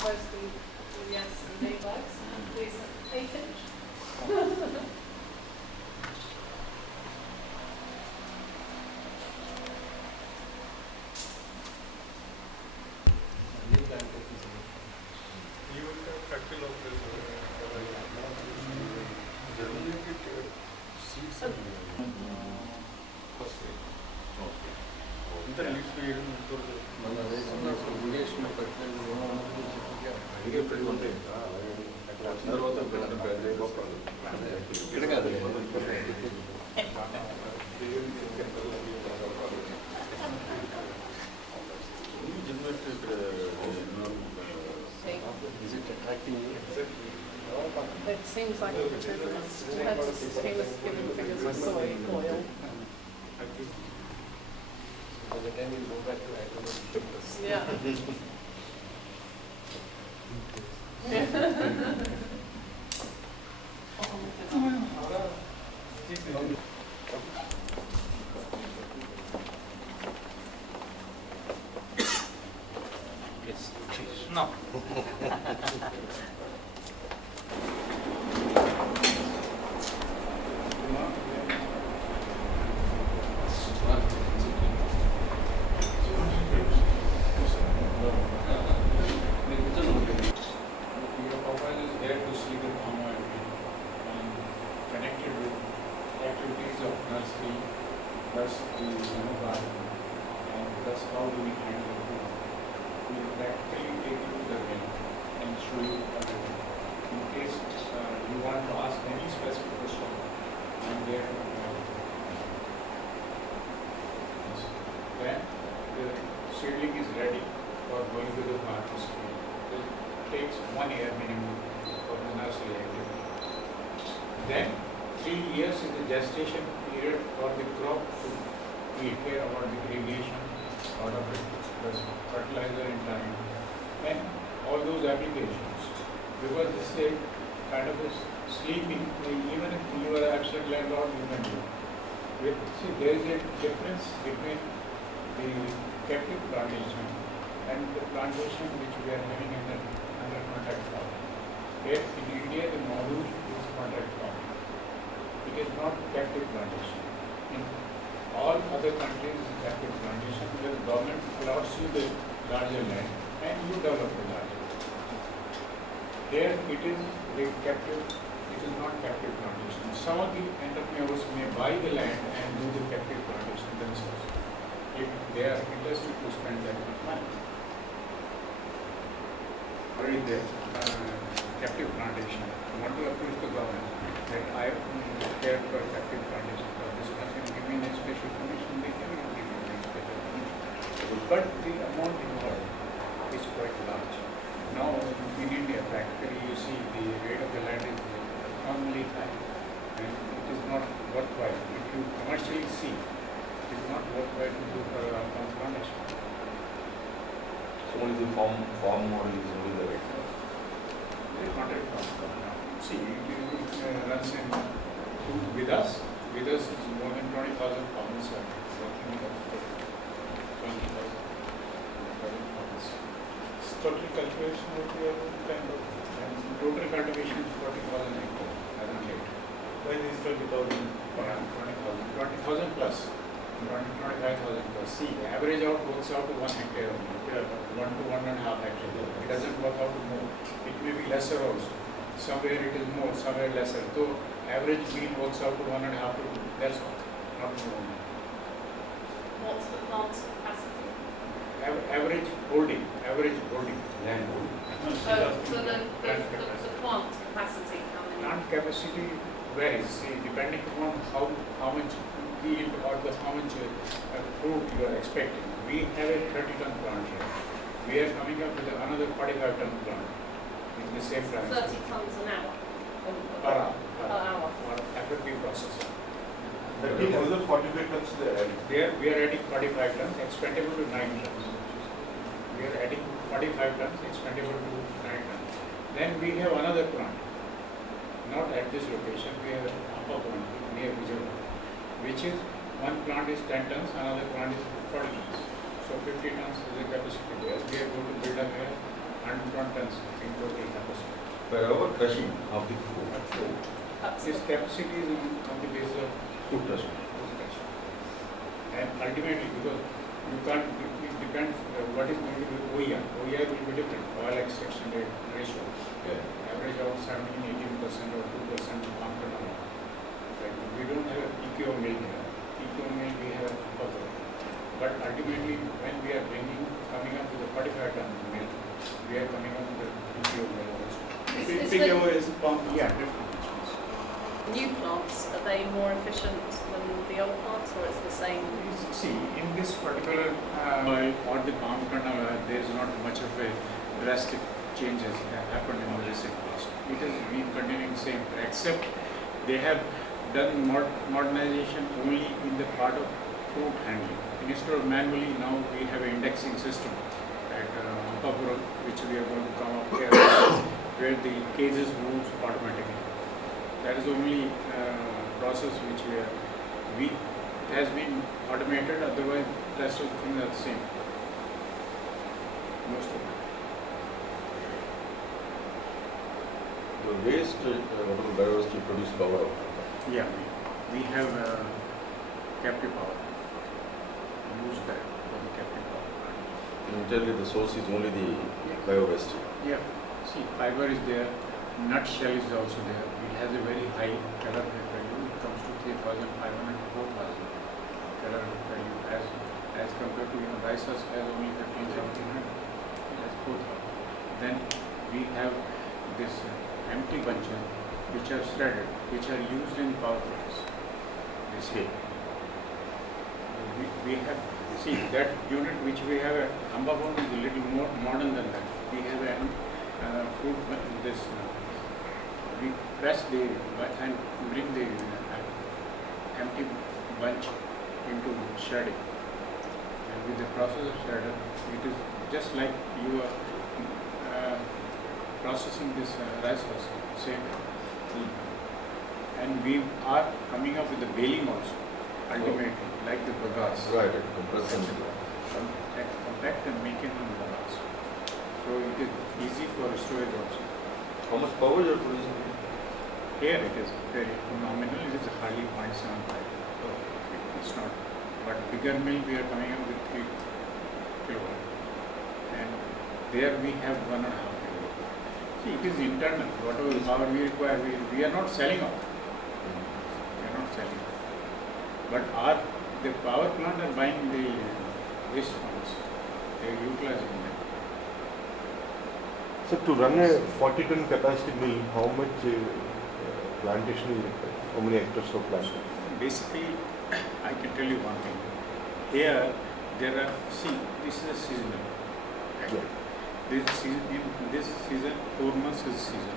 suppose the yes and no votes. Please, 8 inch. Is it attracting you? It seems like it is. He was given figures of soy oil. By the time you go back to agriculture, Yeah. Yes, please. No. Your purpose is there to see the farmer and connected with activities of nursery, plus the garden, and plus how do we handle food. We will practically take you to the mill and show you everything. In case you want to ask any specific question, I am there to help. Then the seedling is ready for going to the farmer's field. It takes 1 year minimum for the nursery activity. Then 3 years is the gestation period for the crop to take care about the irrigation, out of it, plus fertilizer in time, and all those applications. Because this is a kind of a sleeping, even if you are absent landlord, you can do. See, there is a difference between the captive plantation and the plantation which we are having under contract farming. Here in India, the model is contract farming. It is not captive plantation. In all other countries, it is captive plantation where the government allows you the larger land and you develop the larger land. Here it is the captive, it is not captive plantation. Some of the entrepreneurs may buy the land and do the captive plantation themselves if they are interested to spend that money. Already there, captive plantation. I want to approach the government that I am prepared for captive plantation for this country. Give me a special permission, they can give me a special permission. But the amount involved is quite large. Now in India, practically you see the rate of the land is normally high and it is not worthwhile. If you commercially see, it is not worthwhile to do for a farm plantation. So only the farm model is only the right now. They contract farm now. See, it runs in with us. With us is more than 20,000 farmers are working with us. 20,000 farmers. Total cultivation would be around kind of, and total cultivation is 40,000 hectares as on date. Why is 20,000? Around 20,000 plus. 25,000 plus. See, the average out works out to 1 hectare, 1 to 1.5 hectares. It doesn't work out to more. It may be lesser also. Somewhere it is more, somewhere lesser. So average mean works out to 1.5 to 2. That's all, not more. What's the plant's capacity? Average holding, Land holding. So the plant capacity, how many? Plant capacity varies, see, depending upon how much yield or how much fruit you are expecting. We have a 30-ton plant here. We are coming up with another 45-ton plant in the same time. 30 tons an hour? Per hour. Per hour. Or FFP processor. That means another 45 tons there. There we are adding 45 tons, expendable to 9 tons. We are adding 45 tons, expendable to 9 tons. Then we have another plant, not at this location, we have an upper plant near Vijayawada, which is one plant is 10 tons, another plant is 40 tons. So 50 tons is the capacity there. We are going to build up here 101 tons in total capacity. Per hour crushing of the food. That's This the, capacity is on the basis of Food crushing. food crushing. And ultimately, because you can't, it depends what is going to be OER. OER will be different, oil extraction rate ratio. Yeah. Average of 17-18% or 2% palm kernel. Like we don't have a PKO mill here. PKO mill we have upper. But ultimately, when we are coming up with a 45 ton mill, we are coming up with a PKO mill also. Is PKO is pump, yeah, different. new plants, are they more efficient than the old plants, or it's the same? See, in this particular oil or the palm kernel, there is not much of a drastic changes that happened in the recent past. It has been continuing same, except they have done modernization only in the part of fruit handling. Instead of manually, now we have an indexing system at Ampapura, which we are going to come up here, where the cases moves automatically. That is the only process which it has been automated, otherwise the rest of the things are the same. Most of it. The waste, whatever biodiversity produce power out. Yeah, we have captive power. Use that for the captive power plant. Entirely the source is only the bio-waste. Yeah, see, fiber is there, nut shell is also there. It has a very high calorific value. It comes to 3,500 to 4,000 calorific value as compared to rice husk has only 15-1700. It has 4,000. Then we have this empty bunches which are shredded, which are used in power plants. This here. We have, see, that unit which we have at Ambapur is a little more modern than that. We have a fruit, we press the and bring the empty bunch into shredding. And with the process of shredder, it is just like you are processing this rice husk, same. And we are coming up with the baling also, ultimately, like the bagasse. Right, compressing. Compact and make it on bagasse. So it is easy for storage also. How much power you are producing? Here it is very nominal, it is hardly 0.75. It's not. But bigger mill we are coming up with 3 kilowatt. And there we have 1.5 kilowatt. See, it is internal. Whatever power we require, we are not selling out. We are not selling out. But the power plant are buying the waste funds. They are utilizing them. So to run a 40-ton capacity mill, how much plantation is required? How many hectares of plantation? Basically, I can tell you one thing. Here, there are, see, this is a seasonal. Yeah. In this season, 4 months is season,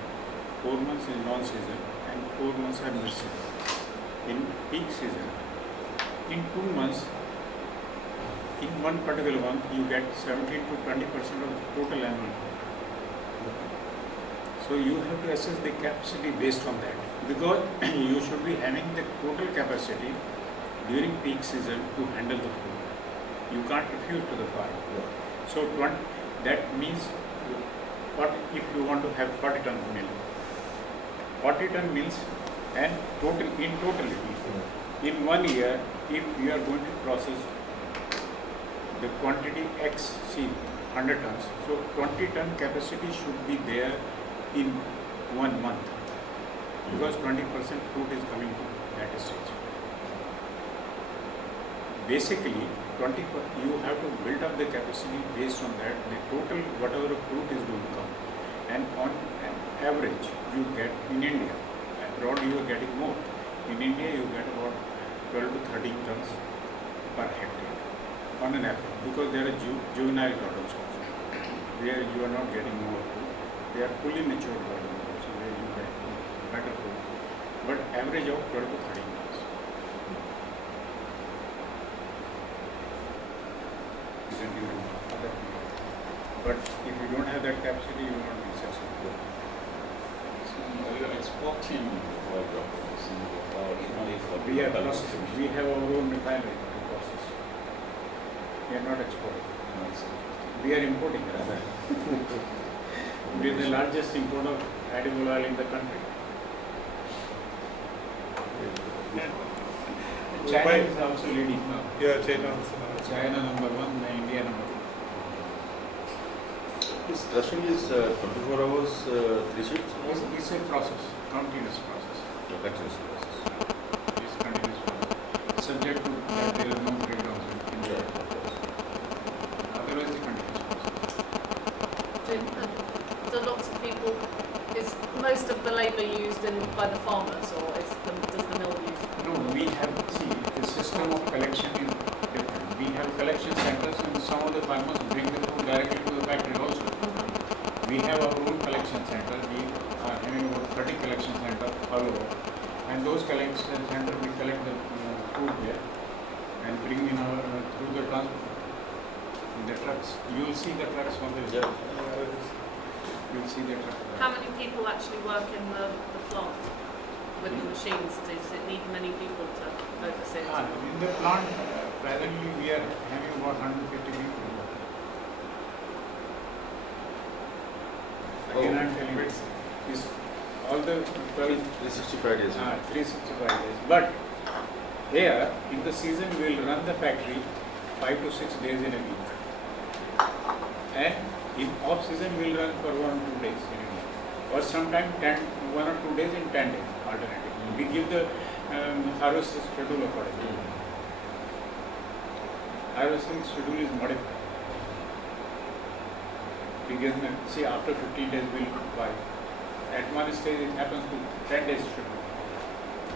4 months is non-season, and 4 months are mid-season. In peak season, in 2 months, in one particular month, you get 17 to 20% of the total annual crop. So you have to assess the capacity based on that, because you should be having the total capacity during peak season to handle the food. You can't refuse to the farm. Yeah. So that means if you want to have 40 ton mill, 40 ton mills and in totality, in 1 year, if you are going to process the quantity X, see 100 tons, so 20 ton capacity should be there in 1 month, because 20% fruit is coming to that stage. Basically, you have to build up the capacity based on that, the total whatever fruit is going to come. And on an average, you get in India, abroad you are getting more. In India, you get about 12 to 13 tons per hectare on an average, because there are juvenile gardens also, where you are not getting more food. They are fully mature gardens also, where you get better food. But average of 12 to 13 tons. But if you don't have that capacity, you will not be successful. You are exporting oil products only for We are processing. We have our own refinery to process. We are not exporting. We are importing rather. We are the largest importer of edible oil in the country. China is also leading now. Yeah, China also. China number one, India number two. This crushing is 24 hours, 3 shifts? It's a process, continuous process. Continuous process. It's continuous process. Subject to that there is no breakdowns in Yeah, India. of course. Otherwise, it's continuous process. So lots of people, is most of the labour used by the farmers, or does the mill use it? No, we have, see, the system of collection is different. We have collection centers and some of the farmers bring the food directly to the factory also. We have our own collection center. We are having about 30 collection centers all over. And those collection centers, we collect the food here and bring in our, through the transport. In the trucks. You will see the trucks on the Yeah. You will see the trucks. How many people actually work in the plant with the machines? Does it need many people to oversee it? In the plant, presently we are having about 150 people. Again, I'm telling you, is all the 365 days. 365 days. But here, in the season, we will run the factory 5 to 6 days in a week. And in off season, we will run for 1 or 2 days in a week. Or sometime 1 or 2 days in 10 days, alternatively. We give the harvest schedule accordingly. Harvesting schedule is modified. Because see, after 15 days we will buy. At one stage it happens to 10 days schedule.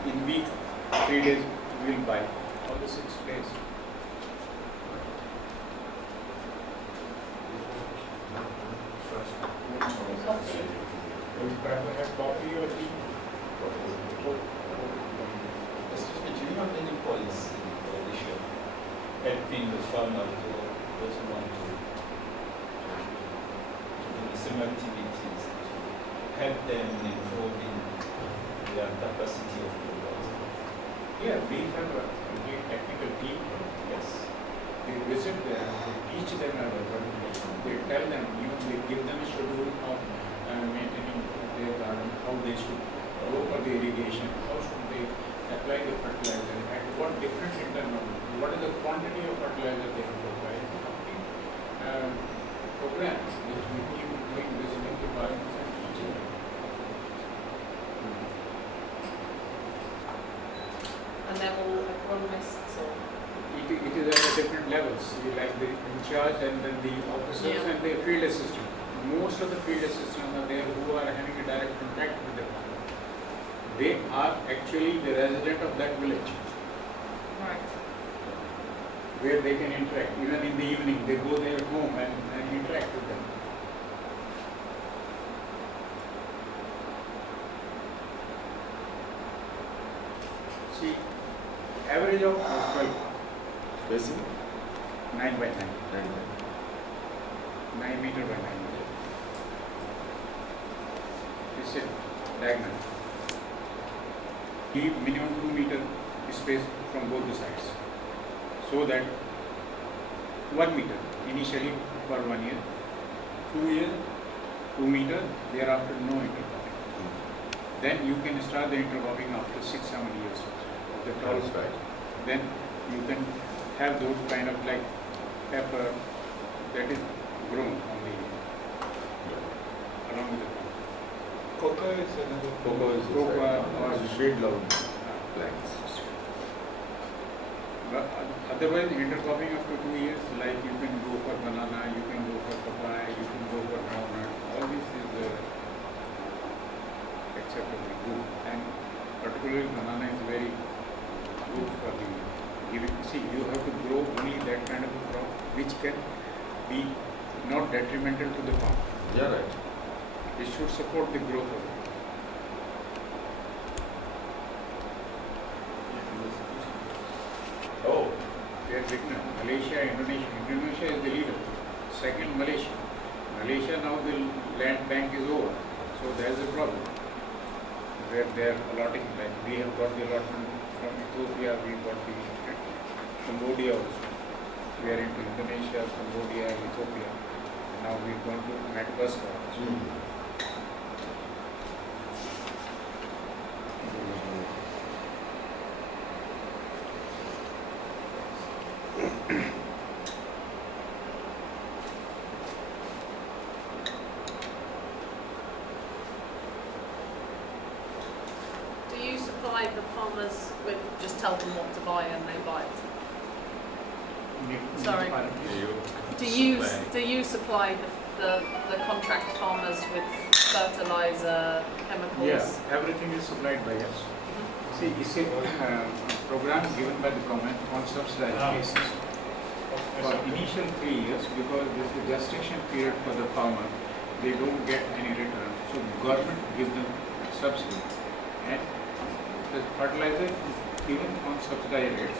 In week, 3 days we will buy. All the 6 days. Would you prefer have coffee or tea? Excuse me, do you have any policy in coalition helping the farmer who doesn't want to do the same activities to help them in improving their capacity of production? Yeah, we have a complete technical team. Yes. They visit them, they teach them about fertigation. They tell them, they give them a schedule of maintaining their garden, how they should go for the irrigation, how should they apply the fertilizer, at what different interval, what is the quantity of fertilizer they have to apply. It's a complete program which we keep doing, visiting the farmers and teaching them. And they're all agronomists or? It is at different levels, like the in charge and then the officers Yeah. and the field assistant. Most of the field assistants are there who are having a direct contact with the farmer. They are actually the resident of that village Right. where they can interact. Even in the evening, they go there home and interact with them. See, average of 12, Spacing? 9 by 9. 9. 9 meter by 9 meter. It's a diagonal. Keep minimum 2 meter space from both the sides. So that 1 meter initially for 1 year, 2 years, 2 meter, thereafter no intercropping. Then you can start the intercropping after 6-7 years of the tall side. Then you can have those kind of like pepper that is grown on the along with the Cocoa is another. Cocoa is Cocoa or shade loving plants. But otherwise, intercropping after 2 years, like you can go for banana, you can go for papaya, you can go for groundnut. All this is acceptable, good, and particularly banana is very good for the giving. See, you have to grow only that kind of a crop which can be not detrimental to the farm. Yeah, right. It should support the growth of it. Oh, they are beginner. Malaysia, Indonesia. Indonesia is the leader. Second, Malaysia. Malaysia now the land bank is over. So there is a problem. Where they are allotting, like we have got the allotment from Ethiopia, we got the Cambodia also. We are into Indonesia, Cambodia, Ethiopia. Now we are going to Madagascar. supply the farmers with, just tell them what to buy and they buy it? Sorry. Do you supply the contract farmers with fertilizer, chemicals? Yes, everything is supplied by us. See, it's a program given by the government on subsidized basis. For initial 3 years, because this is the gestation period for the farmer, they don't get any return. So government gives them subsidy. And the fertilizer is given on subsidized rates,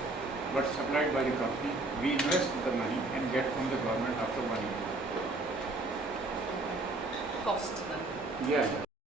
but supplied by the company. We invest the money and get from the government after 1 year. Cost then? Yeah.